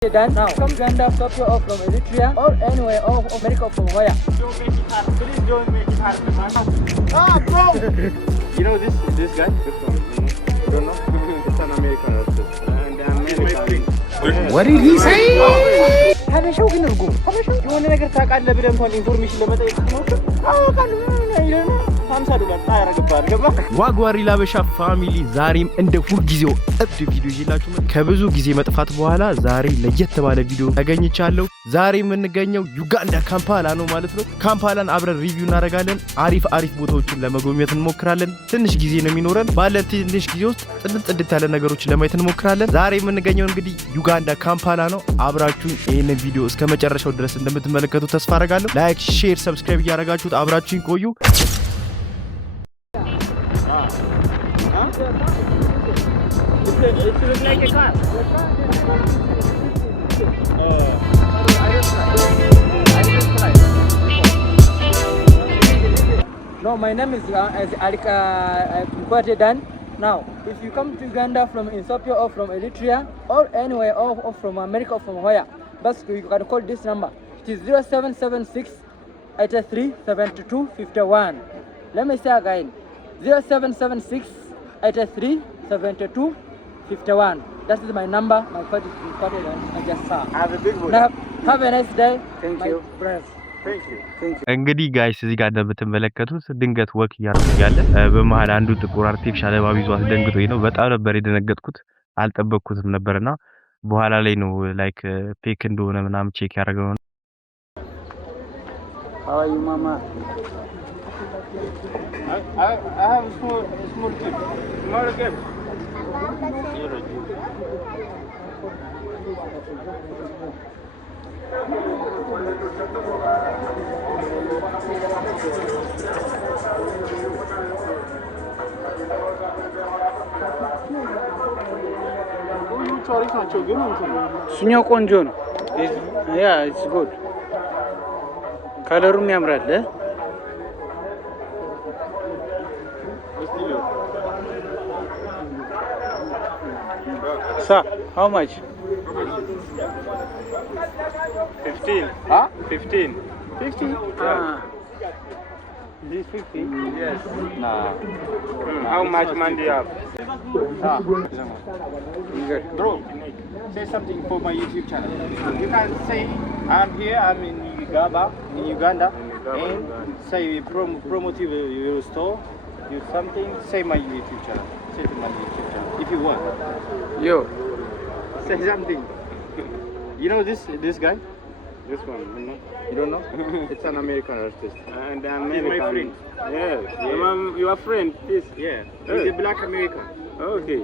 Done now. From Uganda, Ethiopia, or from Eritrea, or anywhere, or America, or from where? Don't make it hard. Please don't make it hard, man. Ah, bro! You know this guy? This one. You don't know? It's an American artist. And the American. What did he say? ሀበሻው ግን እርጉ ሀበሻው የሆነ ነገር ታውቃለህ ብለህ እንኳን ኢንፎርሜሽን ለመጠየቅ ስትሞክር አውቃለሁ አይደለም $50 ታያረጋባል ገባ ዋጓሪ ላበሻ ፋሚሊ ዛሬም እንደ ሁሉ ጊዜው እብድ ቪዲዮ ይላችሁ ከብዙ ጊዜ መጥፋት በኋላ ዛሬ ለየት ባለ ቪዲዮ ተገኝቻለሁ ዛሬ የምንገኘው ዩጋንዳ ካምፓላ ነው ማለት ነው ካምፓላን አብረን ሪቪው እናደርጋለን አሪፍ ቦታዎችን ለመጎብኘት እንሞክራለን ትንሽ ጊዜ ነው የሚኖረን ባለ ትንሽ ጊዜ ውስጥ ጥድት ያለ ነገሮችን ለማየት እንሞክራለን ዛሬ የምንገኘው እንግዲህ ዩጋንዳ ካምፓላ ነው አብራችሁን ይሄን ቪዲዮ እስከ መጨረሻው ድረስ እንደምትመለከቱ ተስፋ አደርጋለሁ ላይክ ሼር ሰብስክራይብ ያደርጋችሁት አብራችሁን ቆዩ It looks like a car. No, my name is Alika Dan. Now, if you come to Uganda from Ethiopia or from Eritrea or anywhere or from America or from where, but you can call this number. It is 0776 83 72 51. Let me say again. 0776 83 72 51. That is my number. My code is recorded and I just saw. Have a big one. Have a nice day. Thank you. Thank you. እንግዲህ ጋይስ እዚህ ጋር እንደምትመለከቱት ድንገት ወክ ያርጋለ በመሃል አንዱ ጥቁር አርቲፊሻል እባብ ይዟት ደንግጦኝ ነው በጣም ነበር የደነገጥኩት አልጠበቅኩትም ነበርና በኋላ ላይ ነው ላይክ ፌክ እንደሆነ ምናምን ቼክ ያደረገው How are you, mama? I have a small kid. Small kid. እሱኛው ቆንጆ ነው ያ ኢትስ ጉድ ከለሩም ያምራል Sir, how much? 15. Huh? 15. 50? This 50? Yes. Nah. How much money do you have? Good. Bro, say something for my YouTube channel. You can say, I'm here, I'm in Gaba, in Uganda, and say promote your store, you something, say my YouTube channel. Say to my YouTube channel, if you want. Yo. Say something. You know this guy? This one, you know? You don't know? It's an American artist. And American. He's my friend. Yeah. Your friend? Yes. Yeah. He's a black American. Okay.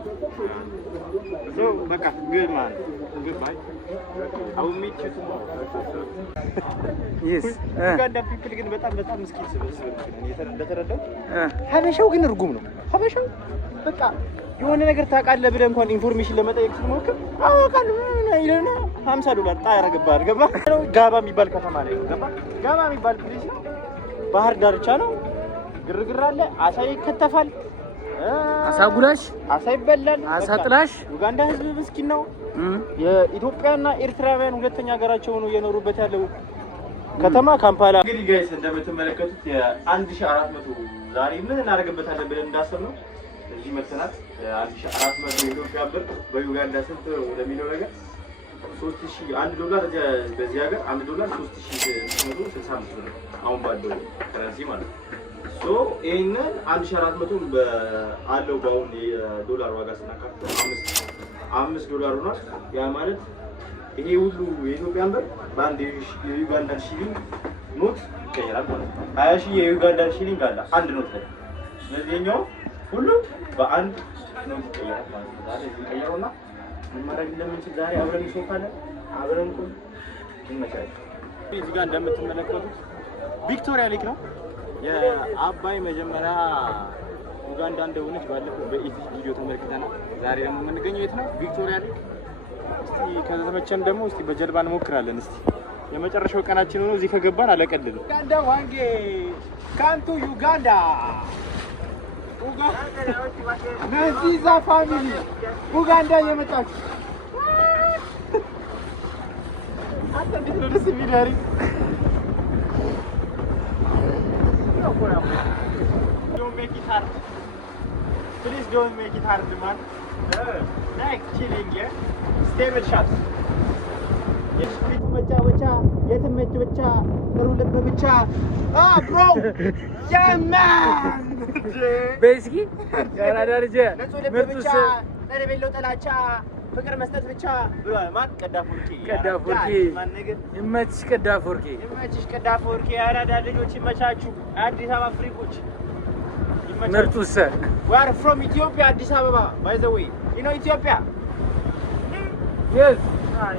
So, Baka, good man. Goodbye. I will meet you tomorrow. Yes. Uganda people ግን በጣም ምስኪን ስብስብ ነው እንደተረዳው ሀበሻው ግን እርጉም ነው ሀበሻው በቃ የሆነ ነገር ታውቃለህ ብለህ እንኳን ኢንፎርሜሽን ለመጠየቅ ስትሞክር አውቃለሁ አይደለም $50 ታያረጋባል ገባ ጋባ የሚባል ከተማ ላይ ነው ገባ ጋባ የሚባል ፕሌስ ነው ባህር ዳርቻ ነው ግርግር አለ አሳ ይከተፋል አሳ ጉላሽ አሳ ይበላል አሳ ጥላሽ ኡጋንዳ ህዝብ ምስኪን ነው የኢትዮጵያና ኤርትራውያን ሁለተኛ ሀገራቸው ነው የኖሩበት ያለው ከተማ ካምፓላ እንግዲህ ጋይስ እንደምትመለከቱት የ1400 ዛሬ ምን እናደርግበታለን ብለን እንዳሰብነው እዚህ መተናት 1400 የኢትዮጵያ ብር በዩጋንዳ ስንት ለሚለው ነገር $3000 በዚህ ሀገር $1 $3665 ብር አሁን ባለው ከረንሲ ማለት ሶ ይሄንን 1400 በአለው ባውን የዶላር ዋጋ ስናካፍለው $5 ሆኗል ያ ማለት ይሄ ሁሉ የኢትዮጵያን ብር በአንድ የዩጋንዳ ሺሊንግ ኖት ይቀየራል ማለት ነው 20000 የዩጋንዳ ሺሊንግ አለ አንድ ኖት ላይ ስለዚህኛው ሁሉ በአንድ ኖት ይቀየራል ማለት ነው ዛሬ ይቀየሩና ምን ማድረግ እንደምንችል ዛሬ አብረን እንሾፋለን አብረን ቁም እንመቻለን እዚህ ጋር እንደምትመለከቱት ቪክቶሪያ ሌክ ነው የአባይ መጀመሪያ ኡጋንዳ እንደሆነች ባለፈው በኢቲ ቪዲዮ ተመልክተናል ዛሬ ደግሞ የምንገኘው የት ነው ቪክቶሪያ ሌክ እስቲ ከተመቸን ደግሞ እስቲ በጀልባ እንሞክራለን እስቲ የመጨረሻው ቀናችን ሆኖ እዚህ ከገባን አለቀልንም ኡጋንዳ ዋንጌ ካንቱ ዩጋንዳ Naziza family Uganda የመጣች እንዴት ነው ደስ የሚል አሪፍ Don't make it hard. Please don't make it hard, man. Like chilling, yeah? Stable shots. የትመጭ ብቻ ጥሩ ልብ ብቻ bro yeah man በስኪ ያራዳ ልጅ ንጹህ ልብ ብቻ ለሌለው ጥላቻ ፍቅር መስጠት ብቻ ብሏል ማን ቀዳፎርኪ ይመችሽ ቀዳፎርኪ ያራዳ ልጆች ይመቻችሁ አዲስ አበባ ፍሪኮች ምርጡስ we are from Ethiopia Addis Ababa by the way you know Ethiopia yes I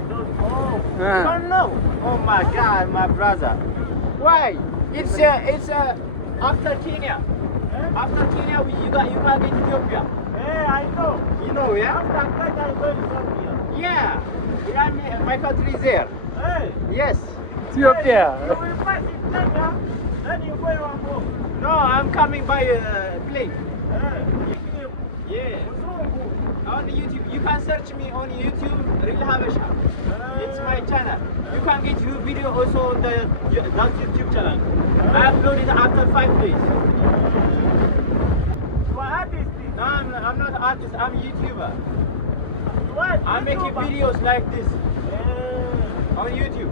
don't know. Oh my God, my brother. Why? It's after Kenya. After Kenya, you can get Ethiopia. I know. You know, yeah? After that, I go Ethiopia. Yeah. My country is there. Yes. Ethiopia. You will pass in Kenya, then you go and go. No, I'm coming by plane. Yeah. On YouTube, you can search me on YouTube, Real Habesha. It's my channel. You can get your video also on that YouTube channel. I upload it after 5 days. You are artist? No, I'm not artist. I'm YouTuber. What? I'm making videos like this on YouTube.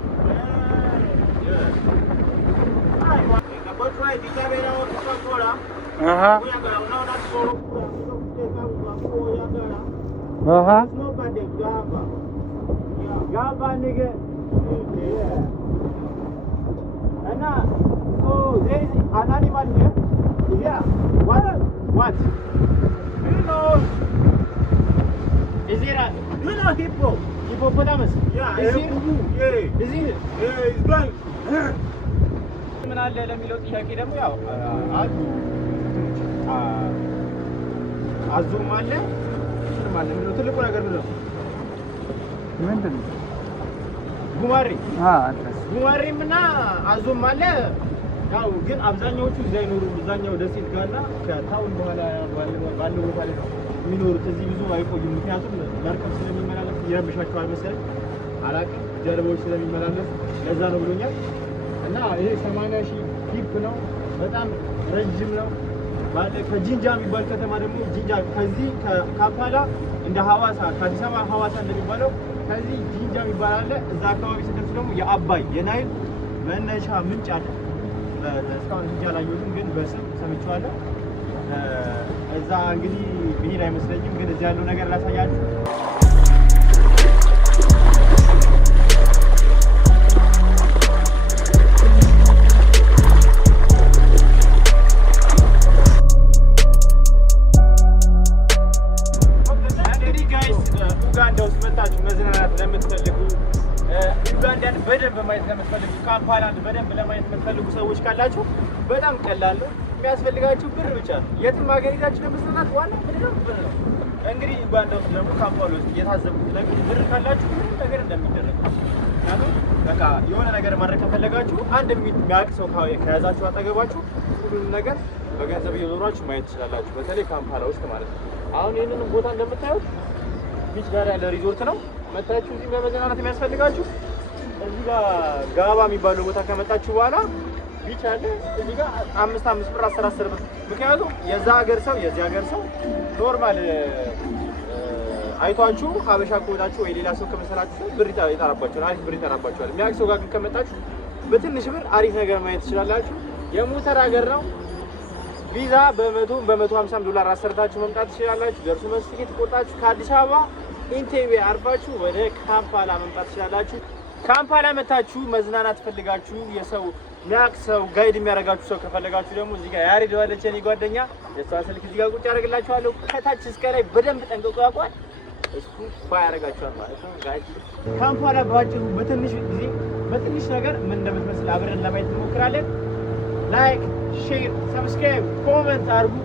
Nobody Gaba nigga. Yeah. And so there is an animal here. Yeah. What? You know. Is it you know hippo? Hippopotamus? Yeah. Is it? Yeah. Is it? Yeah, it's going. ምን አለ ለሚለው ጥያቄ ደግሞ ያው አዞም አለ ማለት ነው። ትልቁ ነገር ምንድን ነው? ጉማሬ ጉማሬም እና አዞም አለ። ያው ግን አብዛኛዎቹ እዛ ይኖሩ አብዛኛው ደሴት ጋርና ከታውን በኋላ ባለው ቦታ ላይ የሚኖሩት እዚህ ብዙ አይቆዩም። ምክንያቱም መርከብ ስለሚመላለስ ይረብሻቸዋል መሰለኝ አላውቅም። ጀልባዎች ስለሚመላለስ ለዛ ነው ብሎኛል። እና ይሄ 80,000 ሂፕ ነው። በጣም ረጅም ነው። ከጂንጃ የሚባል ከተማ ደግሞ ጂንጃ ከዚህ ከካምፓላ እንደ ሐዋሳ ከአዲስ አበባ ሐዋሳ እንደሚባለው ከዚህ ጂንጃ የሚባል አለ። እዛ አካባቢ ስደርስ ደግሞ የአባይ የናይል መነሻ ምንጭ አለ። እስካሁን ጂንጃ አላየሁትም፣ ግን በስም ሰምቼዋለሁ። እዛ እንግዲህ ብሄድ አይመስለኝም፣ ግን እዚህ ያለው ነገር ላሳያችሁ። ኡጋንዳን በደንብ ማየት ለምትፈልጉ ካምፓላን በደንብ ለማየት የምትፈልጉ ሰዎች ካላችሁ በጣም ቀላል ነው። የሚያስፈልጋችሁ ብር ብቻ ነው። የትም ሀገር ሄዳችሁ ለመስራት ዋና ብር ነው። እንግዲህ ኡጋንዳ ውስጥ ደግሞ ካምፓላ ውስጥ የታዘቡት ነገር ብር ካላችሁ ምንም ነገር እንደሚደረግ ነው። በቃ የሆነ ነገር ማድረግ ከፈለጋችሁ አንድ የሚያውቅ ሰው ከያዛችሁ አጠገባችሁ ሁሉንም ነገር በገንዘብ እየዞራችሁ ማየት ትችላላችሁ። በተለይ ካምፓላ ውስጥ ማለት ነው። አሁን ይህንን ቦታ እንደምታዩት ቢች ጋር ያለ ሪዞርት ነው። መታችሁ እዚህ በመዝናናት የሚያስፈልጋችሁ እዚህ ጋር ጋባ የሚባለው ቦታ ከመጣችሁ በኋላ ቢች አለ። እዚህ ጋር 5 ብር 10 ብር። ምክንያቱም የዛ ሀገር ሰው የዚህ ሀገር ሰው ኖርማል አይቷችሁ ሀበሻ ከወጣችሁ ወይ ሌላ ሰው ከመሰላችሁ ብር ይጠራባችኋል፣ አሪፍ ብር ይጠራባችኋል። የሚያውቅ ሰው ጋር ግን ከመጣችሁ በትንሽ ብር አሪፍ ነገር ማየት ትችላላችሁ። የሞተር ሀገር ነው። ቪዛ በ150 $150 አሰርታችሁ መምጣት ትችላላችሁ። ደርሶ መልስ ቲኬት ቆርጣችሁ ከአዲስ አበባ ኢንቴቤ አርፋችሁ ወደ ካምፓላ መምጣት ትችላላችሁ። ካምፓላ መታችሁ መዝናናት ፈልጋችሁ የሰው ሚያቅ ሰው ጋይድ የሚያደርጋችሁ ሰው ከፈለጋችሁ ደግሞ እዚህ ጋር ያሬድ ባለች የኔ ጓደኛ የሷ ስልክ እዚህ ጋር ቁጭ ያደርግላችኋለሁ። ከታች እስከ ላይ በደንብ ጠንቅቆ ያውቃል። እሱ ያደርጋችኋል ማለት ነው። ጋይድ ካምፓላ ባጭሩ በትንሽ ጊዜ በትንሽ ነገር ምን እንደምትመስል አብረን ለማየት እንሞክራለን። ላይክ፣ ሼር፣ ሰብስክራይብ፣ ኮሜንት አድርጉ።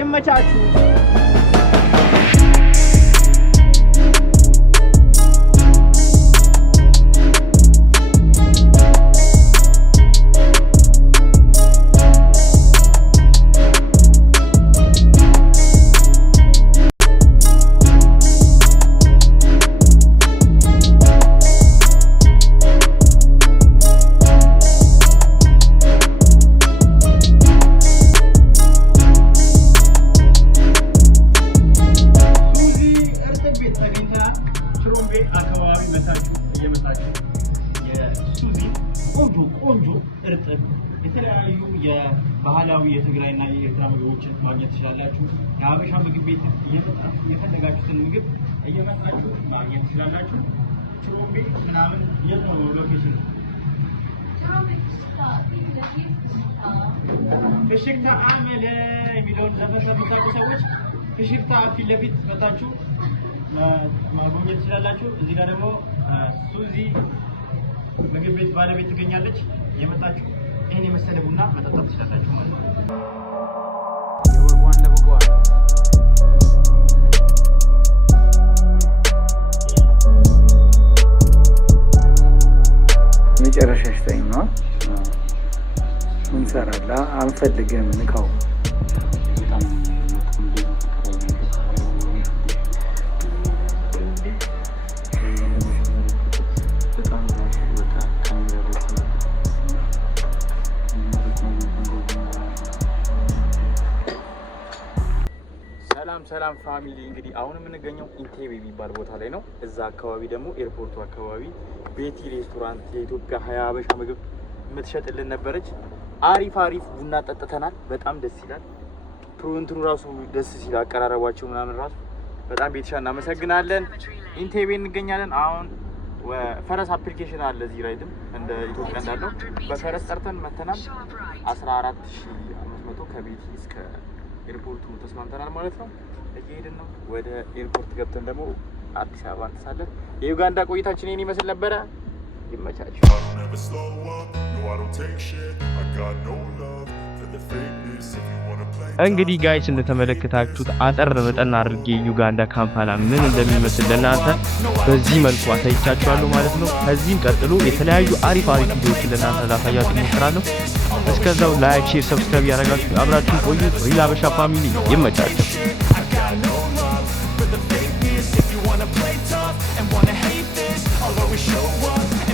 ይመቻችሁ። እየመጣችሁ የሱዚ ቆንጆ እርጥብ የተለያዩ የባህላዊ የትግራይና የኤርትራ ምግቦችን ማግኘት ትችላላችሁ። የሀበሻ ምግብ ቤት እየመጣችሁ የፈለጋችሁትን ምግብ እየመጣችሁ ማግኘት ትችላላችሁ። ችሮቤ ምናምን የት ነው ሎኬሽን? ፍሽክታ አመለ የሚለውን ዘፈን የምታውቁ ሰዎች ፍሽክታ ፊት ለፊት መታችሁ ማግኘት ትችላላችሁ። እዚህ ጋር ደግሞ ሱዚ ምግብ ቤት ባለቤት ትገኛለች። የመጣችሁ ይሄን የመሰለ ቡና መጠጣት ትችላላችሁ ማለት ነው። የወርዋን ለበጓ መጨረሻ ሽታኝ ነው እንሰራላ አንፈልግም ንካው ሰላም ፋሚሊ፣ እንግዲህ አሁን የምንገኘው ኢንቴቤ የሚባል ቦታ ላይ ነው። እዛ አካባቢ ደግሞ ኤርፖርቱ አካባቢ ቤቲ ሬስቶራንት የኢትዮጵያ ሀበሻ ምግብ የምትሸጥልን ነበረች። አሪፍ ቡና ጠጥተናል። በጣም ደስ ይላል። እንትኑ ራሱ ደስ ሲል አቀራረባቸው ምናምን ራሱ በጣም ቤትሻ እናመሰግናለን። ኢንቴቤ እንገኛለን። አሁን ፈረስ አፕሊኬሽን አለ እዚህ ራይድም እንደ ኢትዮጵያ እንዳለው በፈረስ ጠርተን መተናል። 14500 ከቤቲ እስከ ኤርፖርቱ ተስማምተናል ማለት ነው። እየሄድን ነው። ወደ ኤርፖርት ገብተን ደግሞ አዲስ አበባ እንተሳለን። የዩጋንዳ ቆይታችን ይሄን ይመስል ነበረ። ይመቻችሁ። እንግዲህ ጋይስ እንደተመለከታችሁት አጠር መጠን አድርጌ ዩጋንዳ ካምፓላ ምን እንደሚመስል ለእናንተ በዚህ መልኩ አሳይቻችኋለሁ ማለት ነው። ከዚህም ቀጥሎ የተለያዩ አሪፍ ቪዲዮዎችን ለእናንተ ላሳያችሁ እሞክራለሁ። እስከዛው ላይክ፣ ሼር፣ ሰብስክራይብ ያደረጋችሁ አብራችሁን ቆዩ። ሪል ሀበሻ ፋሚሊ ይመቻችሁ። Play tough and wanna hate this, I'll always show up.